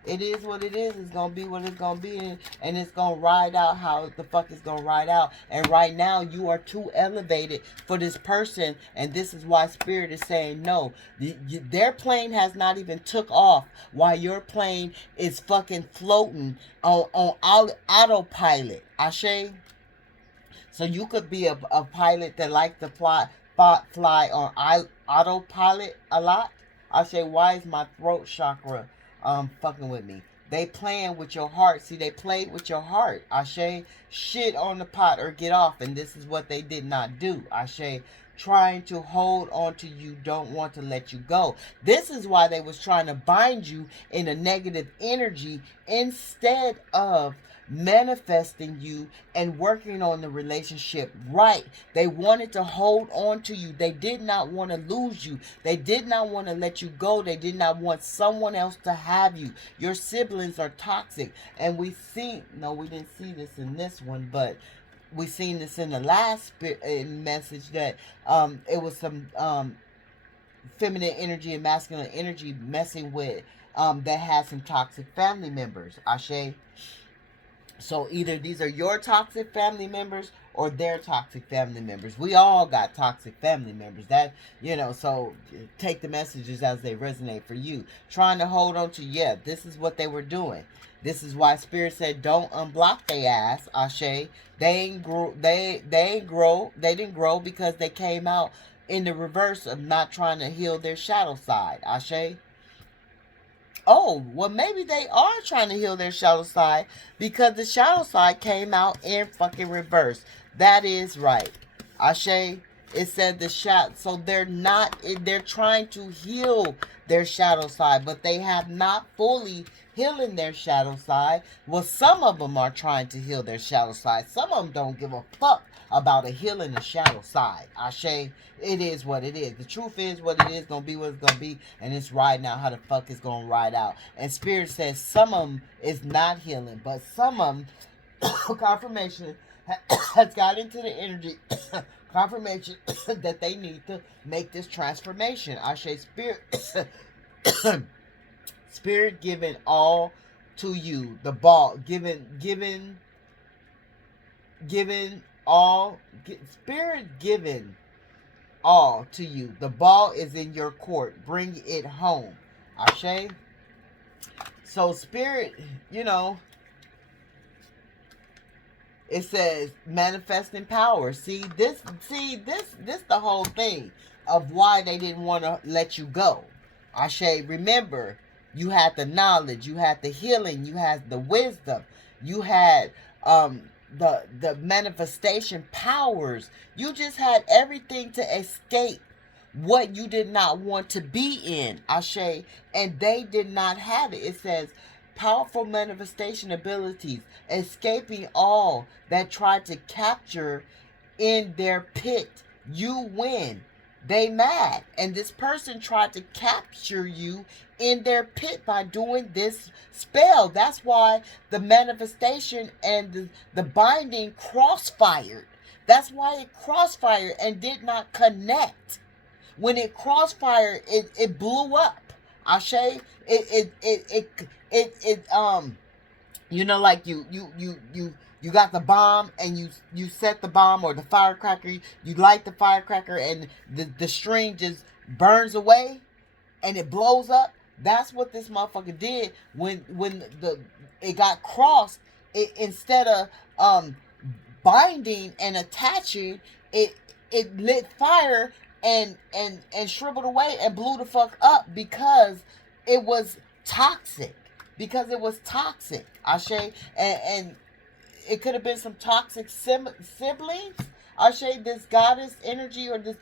it is what it is. It's gonna be what it's gonna be, and it's gonna ride out how the fuck it's gonna ride out. And right now, you are too elevated for this person, and this is why Spirit is saying no. Their plane has not even took off, while your plane is fucking floating on autopilot. Ashe. So you could be a pilot that likes to fly on autopilot a lot. I say, why is my throat chakra fucking with me? They playing with your heart. See, they played with your heart. Ashe, shit on the pot or get off. And this is what they did not do. Ashe, trying to hold on to you, don't want to let you go. This is why they was trying to bind you in a negative energy instead of manifesting you and working on the relationship right. They wanted to hold on to you. They did not want to lose you. They did not want to let you go. They did not want someone else to have you. Your siblings are toxic. And we didn't see this in this one, but we seen this in the last message that it was some feminine energy and masculine energy messing with that had some toxic family members. Ashe. So either these are your toxic family members or their toxic family members. We all got toxic family members. That, so take the messages as they resonate for you. Trying to hold on to, this is what they were doing. This is why Spirit said don't unblock their ass, Ashe. They didn't grow because they came out in the reverse of not trying to heal their shadow side, Ashe. Oh, well, maybe they are trying to heal their shadow side because the shadow side came out in fucking reverse. That is right. Ashe, it said the shadow. So they're trying to heal their shadow side, but they have not fully healing their shadow side. Well, some of them are trying to heal their shadow side. Some of them don't give a fuck about a healing the shadow side. Ashe, it is what it is. The truth is what it is, gonna be what it's gonna be, and it's riding out how the fuck it's gonna ride out. And Spirit says some of them is not healing, but some of them, confirmation, has got into the energy, confirmation that they need to make this transformation. Ashe, Spirit, Spirit giving all to you, the ball, giving all, Spirit giving all to you. The ball is in your court. Bring it home. Ashe. So Spirit, it says manifesting power. See this the whole thing of why they didn't want to let you go. Ashe, remember, you had the knowledge, you had the healing, you had the wisdom, you had the manifestation powers. You just had everything to escape what you did not want to be in. Ashe, and they did not have it. It says powerful manifestation abilities, escaping all that tried to capture in their pit. You win. They mad. And this person tried to capture you in their pit by doing this spell. That's why the manifestation and the binding crossfired. That's why it crossfired and did not connect. When it crossfired, it blew up. Ashe, like you got the bomb and you set the bomb or the firecracker, you light the firecracker and the string just burns away and it blows up. That's what this motherfucker did when it got crossed. It, instead of binding and attaching, it lit fire and shriveled away and blew the fuck up because it was toxic. Because it was toxic, Ashe, and it could have been some toxic siblings. Ashe, this goddess energy or this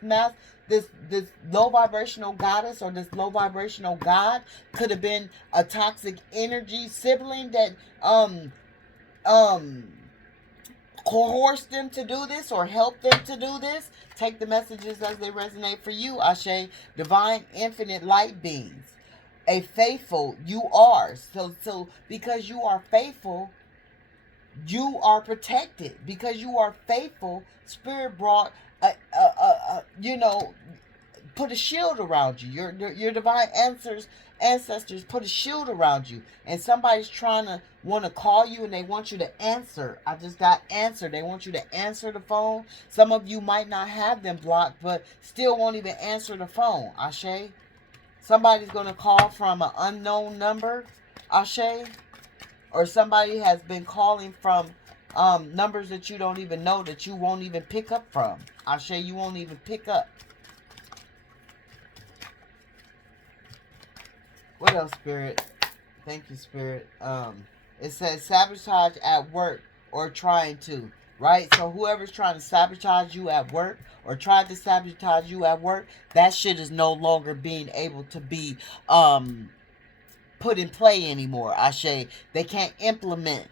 low vibrational goddess or this low vibrational god could have been a toxic energy sibling that coerced them to do this or helped them to do this. Take the messages as they resonate for you, Ashe. Divine infinite light beings. A faithful, you are. So because you are faithful, you are protected. Because you are faithful, Spirit brought put a shield around you. Your divine ancestors put a shield around you. And somebody's want to call you and they want you to answer. I just got answered. They want you to answer the phone. Some of you might not have them blocked, but still won't even answer the phone. Ashe. Somebody's going to call from an unknown number, Ashe. Or somebody has been calling from numbers that you don't even know, that you won't even pick up from. Ashe, you won't even pick up. What else, Spirit? Thank you, Spirit. It says sabotage at work or trying to. Right? So whoever's trying to sabotage you at work or tried to sabotage you at work, that shit is no longer being able to be put in play anymore. Ashe, they can't implement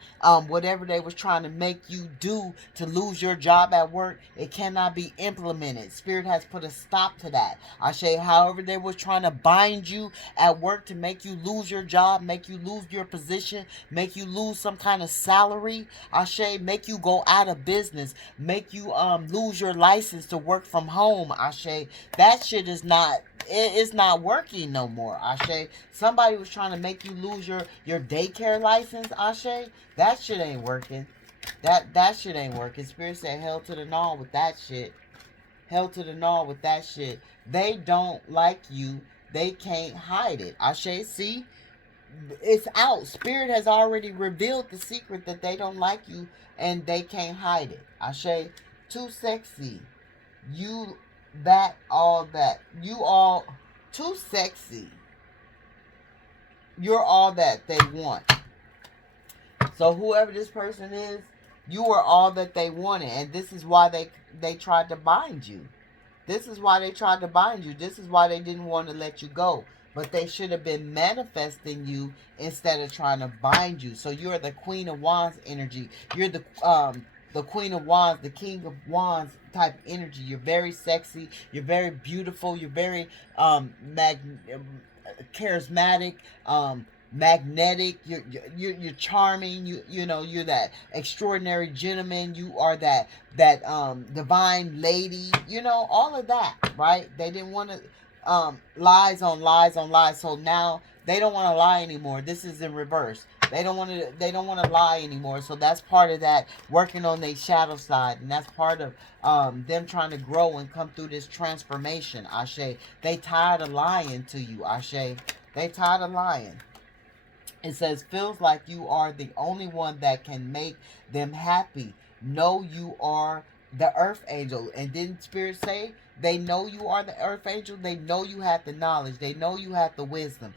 whatever they was trying to make you do to lose your job at work. It cannot be implemented. Spirit has put a stop to that. Ashe, however they was trying to bind you at work to make you lose your job, make you lose your position, make you lose some kind of salary. Ashe, make you go out of business, make you lose your license to work from home. Ashe, that shit is not, it's not working no more. Ashe, somebody was trying to make you lose your daycare license. Ashe, that shit ain't working. That shit ain't working. Spirit said hell to the gnaw with that shit. Hell to the gnaw with that shit. They don't like you. They can't hide it. Ashe, see? It's out. Spirit has already revealed the secret that they don't like you and they can't hide it. Ashe, too sexy. You that, all that. You all too sexy. You're all that they want. So whoever this person is, you are all that they wanted. And this is why they tried to bind you. This is why they tried to bind you. This is why they didn't want to let you go. but they should have been manifesting you instead of trying to bind you. So you're the Queen of Wands energy. You're the Queen of Wands, the King of Wands type energy. You're very sexy. You're very beautiful. You're very charismatic. Magnetic. You're charming. You're that extraordinary gentleman. You are that divine lady. All of that, right? They didn't want to lies on lies on lies. So now they don't want to lie anymore. This is in reverse. They don't want to lie anymore. So that's part of that working on their shadow side, and that's part of them trying to grow and come through this transformation. Ashe, they tired of lying to you. Ashe, they tired of lying. It says, feels like you are the only one that can make them happy. Know you are the earth angel. And didn't Spirit say they know you are the earth angel? They know you have the knowledge. They know you have the wisdom.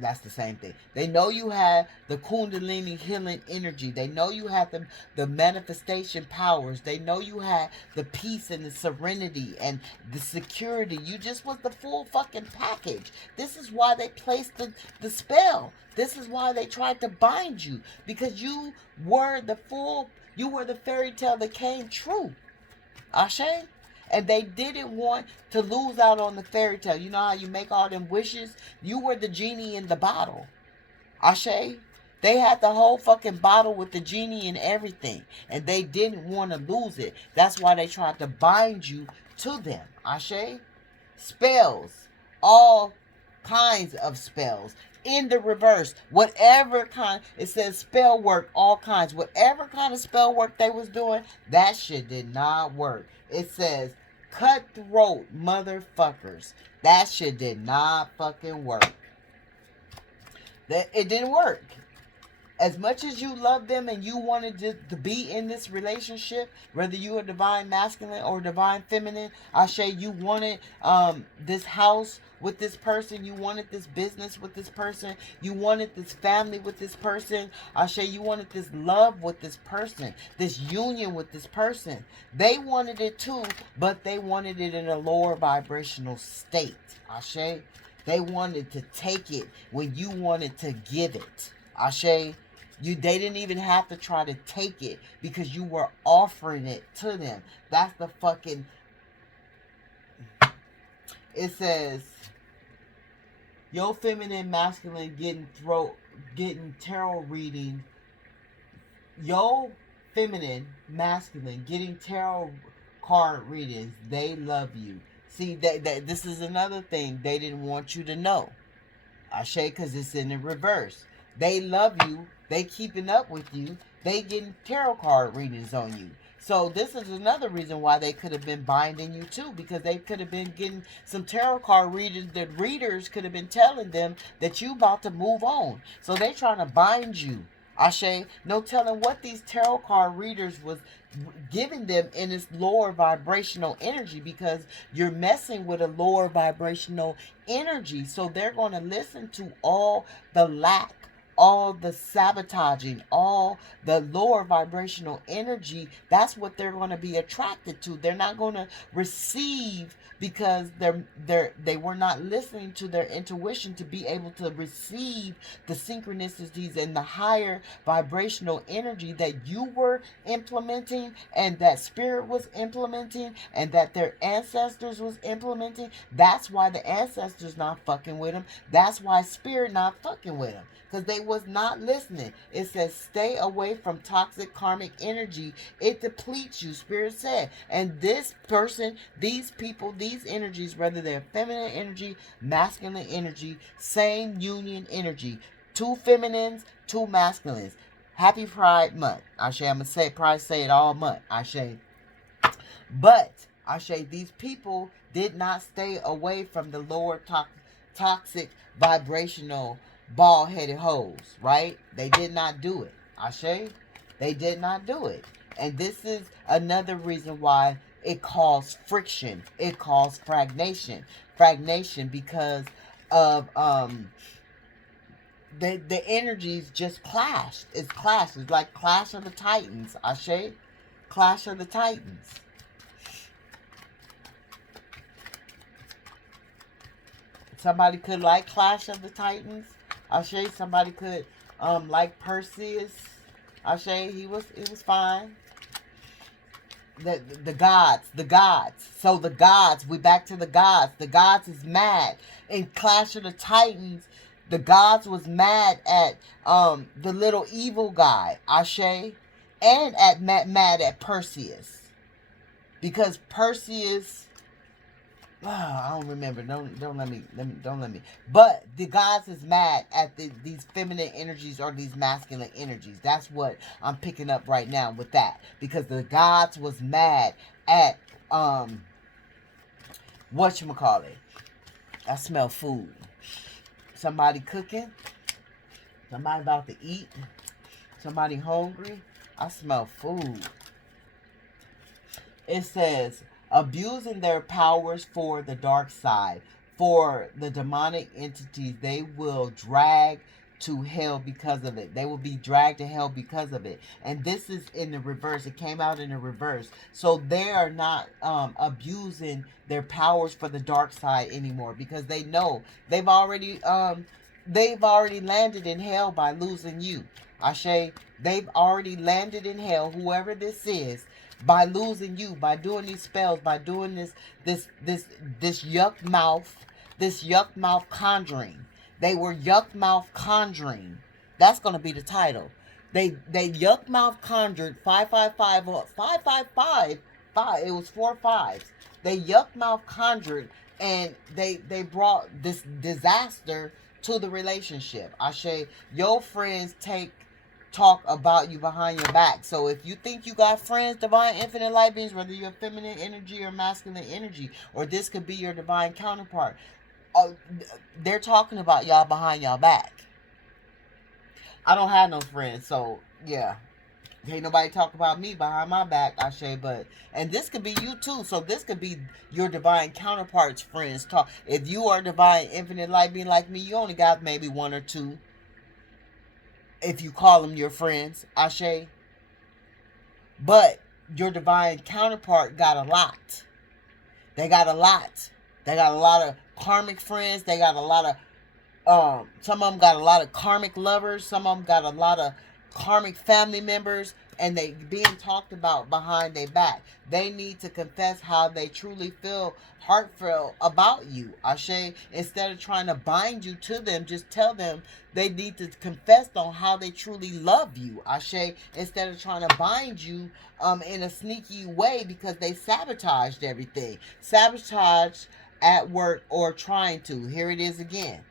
That's the same thing. They know you have the Kundalini healing energy. They know you have the manifestation powers. They know you have the peace and the serenity and the security. You just was the full fucking package. This is why they placed the spell. This is why they tried to bind you. Because you were the fairy tale that came true. Ashe? And they didn't want to lose out on the fairy tale. You know how you make all them wishes? You were the genie in the bottle. Ashe? They had the whole fucking bottle with the genie and everything. And they didn't want to lose it. That's why they tried to bind you to them. Ashe? Spells. All kinds of spells. In the reverse, whatever kind, it says spell work, all kinds, whatever kind of spell work they was doing, that shit did not work. It says cutthroat motherfuckers. That shit did not fucking work. It didn't work. As much as you love them and you wanted to be in this relationship, whether you are divine masculine or divine feminine, Ashe, you wanted this house with this person, you wanted this business with this person, you wanted this family with this person, Ashe, you wanted this love with this person, this union with this person. They wanted it too, but they wanted it in a lower vibrational state. Ashe, they wanted to take it when you wanted to give it. Ashe, they didn't even have to try to take it because you were offering it to them. That's the fucking... It says, your feminine, masculine getting tarot reading. Your feminine, masculine getting tarot card readings. They love you. See, this is another thing they didn't want you to know. Ashe, because it's in the reverse. They love you. They keeping up with you. They getting tarot card readings on you. So this is another reason why they could have been binding you too, because they could have been getting some tarot card readings. The readers could have been telling them that you about to move on. So they trying to bind you. Ashe, no telling what these tarot card readers was giving them in this lower vibrational energy, because you're messing with a lower vibrational energy. So they're going to listen to all the lack, all the sabotaging, all the lower vibrational energy. That's what they're going to be attracted to. They're not going to receive, because they were not listening to their intuition to be able to receive the synchronicities and the higher vibrational energy that you were implementing, and that spirit was implementing, and that their ancestors was implementing. That's why the ancestors not fucking with them. That's why spirit not fucking with them, because they was not listening. It says stay away from toxic karmic energy. It depletes you, Spirit said. And this person, these people, these energies, whether they're feminine energy, masculine energy, same union energy. Two feminines, two masculines. Happy Pride Month. Ashe, I'm going to probably say it all month. Ashe. But, Ashe, these people did not stay away from the lower toxic vibrational bald-headed hoes, right? They did not do it. Ashe? They did not do it. And this is another reason why it caused friction. It caused fragnation. Fragnation because of the energies just clashed. It's clashed. It's like Clash of the Titans. Ashe? Clash of the Titans. somebody could like Clash of the Titans. Ashe, somebody could like Perseus. Ashe, it was fine. The gods. So the gods, we back to the gods. The gods is mad. In Clash of the Titans, the gods was mad at the little evil guy, Ashe, and mad at Perseus. Because Perseus, I don't remember. Don't let me. But the gods is mad at these feminine energies or these masculine energies. That's what I'm picking up right now with that, because the gods was mad at whatchamacallit. I smell food. Somebody cooking. Somebody about to eat. Somebody hungry. I smell food. It says, abusing their powers for the dark side, for the demonic entities, they will drag to hell because of it. They will be dragged to hell because of it. And this is in the reverse. It came out in the reverse. So they are not abusing their powers for the dark side anymore, because they know they've already landed in hell by losing you. Ashe, they've already landed in hell, whoever this is, by losing you, by doing these spells, by doing this yuck mouth conjuring. They were yuck mouth conjuring. That's gonna be the title. They yuck mouth conjured 555 or 555 5. It was 4 5s. They yuck mouth conjured, and they brought this disaster to the relationship. Ashe, your friends talk about you behind your back. So if you think you got friends, divine infinite light beings, whether you're feminine energy or masculine energy, or this could be your divine counterpart, they're talking about y'all behind y'all back. I don't have no friends, so yeah, ain't nobody talk about me behind my back, Ashe. But, and this could be you too. So this could be your divine counterparts friends talk. If you are divine infinite light being like me, you only got maybe one or two, if you call them your friends, Ashe. But your divine counterpart got a lot. They got a lot. They got a lot of karmic friends. They got a lot of, some of them got a lot of karmic lovers. Some of them got a lot of karmic family members. And they being talked about behind their back. They need to confess how they truly feel heartfelt about you, Ashe. Instead of trying to bind you to them, just tell them they need to confess on how they truly love you, Ashe. Instead of trying to bind you in a sneaky way, because they sabotaged everything. Sabotage at work or trying to. Here it is again.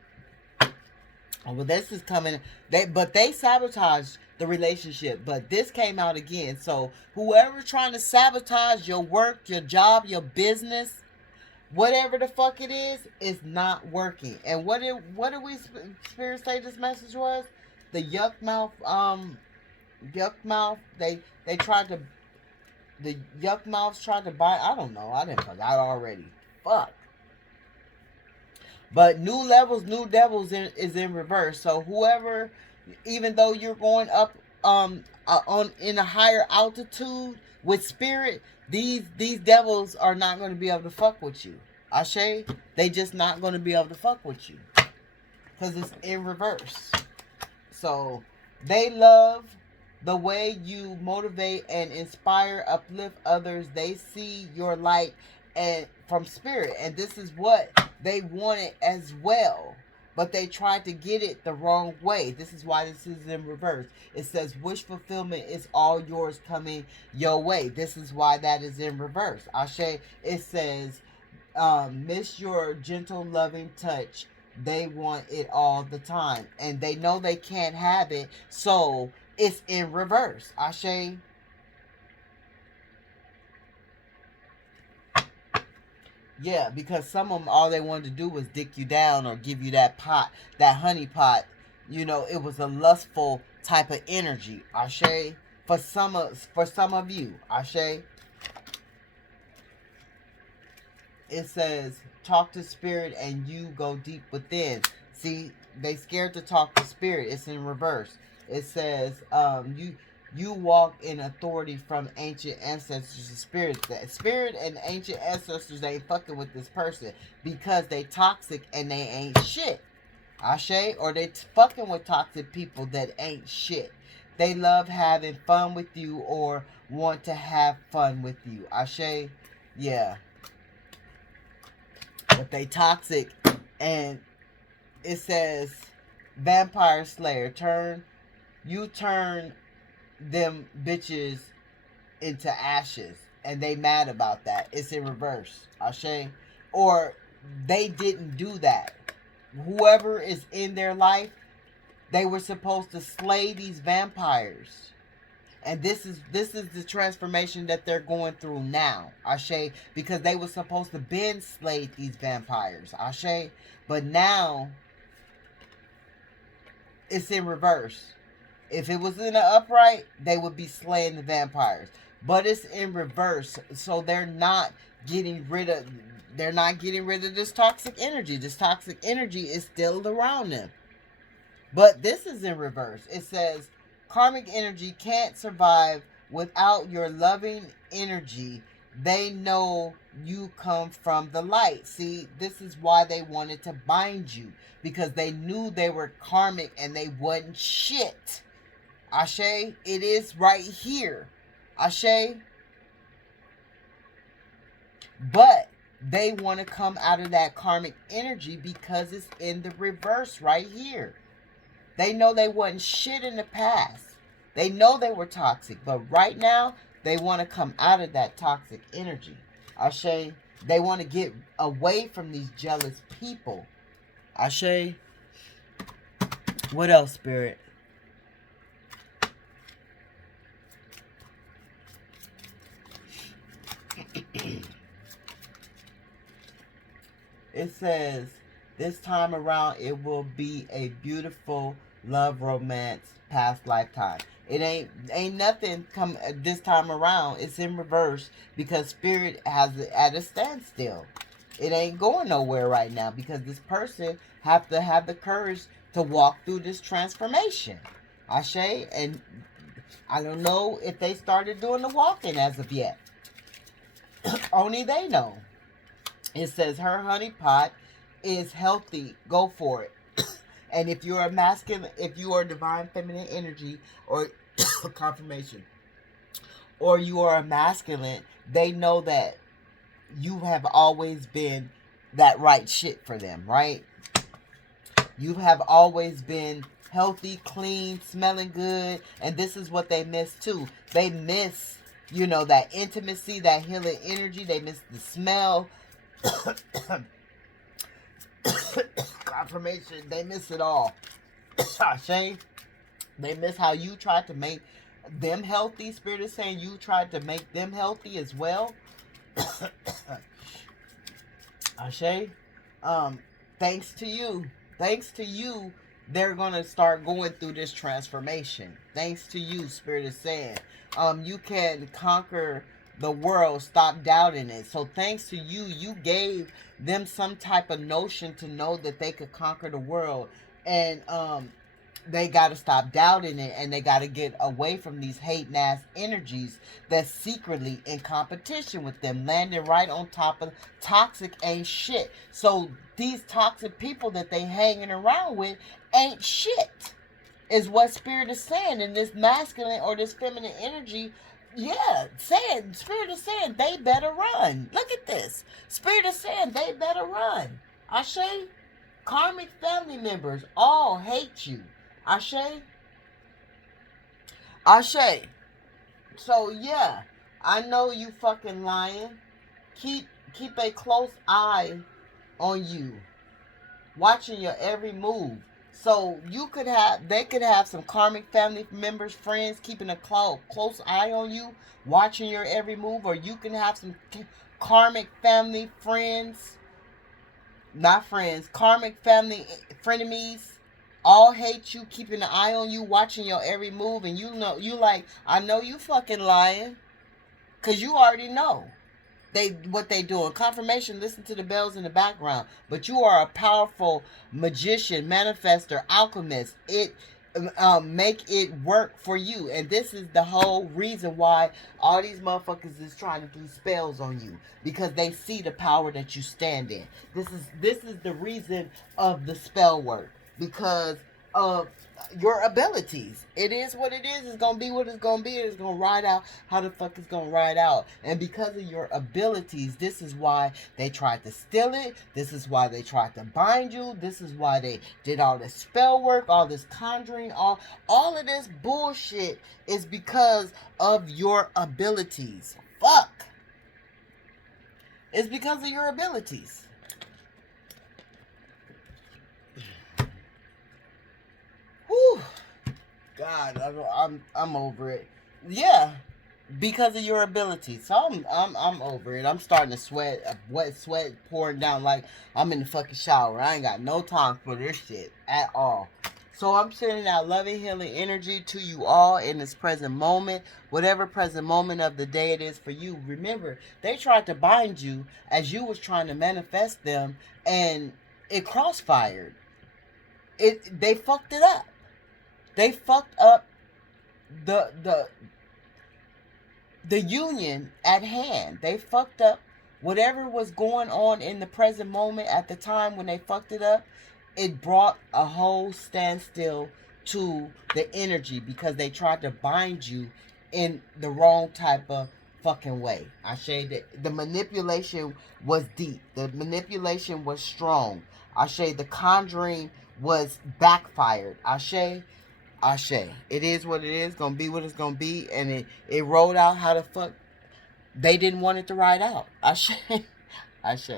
Oh, well, this is coming. They sabotaged the relationship, but this came out again. So whoever's trying to sabotage your work, your job, your business, whatever the fuck it is not working. And what did we Spirit say this message was? The yuck mouth, they tried to, the yuck mouths tried to buy. I don't know. I didn't forgot already. Fuck. But new levels, new devils is in reverse. So whoever, even though you're going up on in a higher altitude with spirit, these devils are not going to be able to fuck with you. Ashe, they just not going to be able to fuck with you, because it's in reverse. So they love the way you motivate and inspire, uplift others. They see your light and from spirit, and this is what they wanted as well, but they tried to get it the wrong way. This is why this is in reverse. It says wish fulfillment is all yours coming your way. This is why that is in reverse. Ashe, it says miss your gentle loving touch. They want it all the time, and they know they can't have it, so it's in reverse. Ashe. Yeah, because some of them, all they wanted to do was dick you down or give you that pot, that honey pot. You know, it was a lustful type of energy. Ashe. For some of you. Ashe. It says, talk to spirit and you go deep within. See, they scared to talk to spirit. It's in reverse. It says, you walk in authority from ancient ancestors and spirits. That spirit and ancient ancestors ain't fucking with this person because they toxic and they ain't shit. Ashe? Or they fucking with toxic people that ain't shit. They love having fun with you or want to have fun with you. Ashe? Yeah. But they toxic. And it says Vampire Slayer. You turn them bitches into ashes. And they mad about that. It's in reverse. Ashe? Or they didn't do that. Whoever is in their life, they were supposed to slay these vampires. And this is the transformation that they're going through now, Ashe, because they were supposed to been slayed these vampires, Ashe. But now it's in reverse. If it was in the upright, they would be slaying the vampires. But it's in reverse, so they're not getting rid of this toxic energy. This toxic energy is still around them. But this is in reverse. It says, karmic energy can't survive without your loving energy. They know you come from the light. See, this is why they wanted to bind you. Because they knew they were karmic and they wasn't shit. Ashe, it is right here. Ashe. But they want to come out of that karmic energy because it's in the reverse right here. They know they wasn't shit in the past. They know they were toxic. But right now, they want to come out of that toxic energy. Ashe, they want to get away from these jealous people. Ashe. What else, Spirit? It says, this time around, it will be a beautiful love romance past lifetime. It ain't nothing come this time around. It's in reverse because Spirit has it at a standstill. It ain't going nowhere right now because this person have to have the courage to walk through this transformation. Ashe, and I don't know if they started doing the walking as of yet. Only they know. It says her honey pot is healthy. Go for it. And if you're a masculine, if you are divine feminine energy or confirmation, or you are a masculine, they know that you have always been that right shit for them, right? You have always been healthy, clean, smelling good, and this is what they miss too. They miss, that intimacy, that healing energy. They miss the smell. Confirmation, they miss it all. Shame. They miss how you tried to make them healthy. Spirit is saying you tried to make them healthy as well. Ashe. Thanks to you, they're gonna start going through this transformation. Thanks to you, Spirit is saying. You can conquer the world. Stop doubting it. So thanks to you, you gave them some type of notion to know that they could conquer the world. And they got to stop doubting it, and they got to get away from these hating ass energies that's secretly in competition with them, landing right on top of toxic ain't shit. So these toxic people that they hanging around with ain't shit, is what Spirit is saying. And this masculine or this feminine energy, Spirit is saying they better run. Look at this. Spirit is saying they better run. Ashe, karmic family members all hate you. Ashe. Ashe. So yeah, I know you fucking lying. Keep a close eye on you, watching your every move. So they could have some karmic family members, friends, keeping a close eye on you, watching your every move, or you can have some karmic family friends, karmic family frenemies, all hate you, keeping an eye on you, watching your every move, and I know you fucking lying, cause you already know. What they doing. Confirmation, listen to the bells in the background. But you are a powerful magician, manifester, alchemist. make it work for you. And this is the whole reason why all these motherfuckers is trying to do spells on you, because they see the power that you stand in. This is the reason of the spell work, because of your abilities. It is what it is. It's gonna be what it's gonna be. It's gonna ride out how the fuck it's gonna ride out. And because of your abilities, this is why they tried to steal it. This is why they tried to bind you. This is why they did all this spell work, all this conjuring, all of this bullshit is because of your abilities. Fuck. It's because of your abilities. Whew. God, I'm over it. Yeah, because of your ability. So I'm over it. I'm starting to sweat, a wet sweat pouring down like I'm in the fucking shower. I ain't got no time for this shit at all. So I'm sending out loving, healing energy to you all in this present moment, whatever present moment of the day it is for you. Remember, they tried to bind you as you was trying to manifest them, and it crossfired. They fucked it up. They fucked up the the the union at hand. They fucked up whatever was going on in the present moment at the time when they fucked it up. It brought a whole standstill to the energy because they tried to bind you in the wrong type of fucking way. I say that the manipulation was deep. The manipulation was strong. I say the conjuring was backfired. I say Ashe. It is what it is. Gonna be what it's gonna be. And it rolled out how the fuck they didn't want it to ride out. Ashe. Ashe.